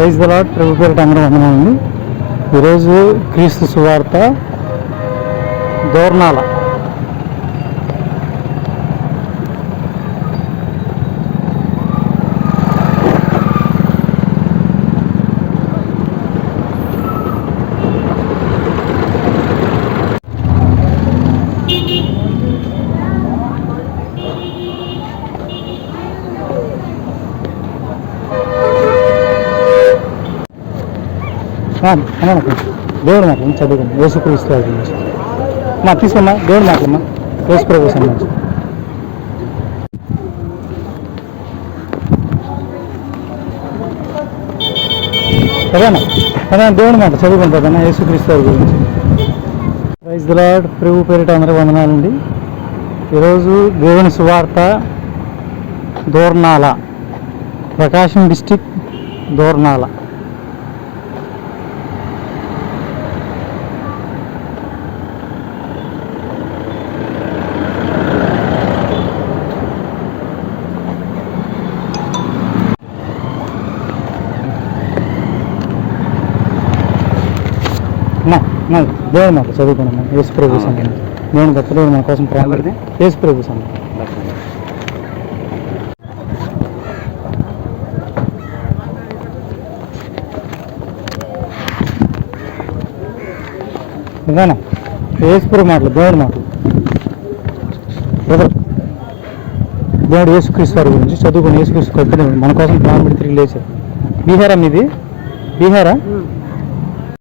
Praise the lord. ప్రభు పేరిట అందరూ వందనాలండి. ఈరోజు క్రీస్తు సువార్త దోర్నాల. దేవుడు మాటలు చదువుకున్నాం. యేసుక్రీస్తు వారి గురించి మా తీసుకున్నా. దేవుడు మాటలమ్మా, యేసు ప్రభు సంబంధించి. సరేనా సరే, దేవుడి మాట చదువుకుంటుందన్నా యేసుక్రీస్తు వారి గురించి. Praise the lord. ప్రభు పేరిట అందరూ వందనాలండి. ఈరోజు దేవుని సువార్త దోర్నాల, ప్రకాశం డిస్టిక్ దోర్నాల. దేవుడు మాట చదువుకున్నాం. యేసు ప్రభు సంబంధం. దేవుని గొప్ప దేవుడు మన కోసం ప్రాణపడితే యేసు ప్రభు సంబంధం. ఇదానా యేసు ప్రభు మాటలు, దేవుడి మాటలు. దేవుడు యేసుక్రీస్తు వారి గురించి చదువుకుని యేసుక్రీస్తు గొప్ప దేవుడు మన కోసం ప్రాణపడి తిరిగి లేచారు. బీహారా మీది? బీహారా?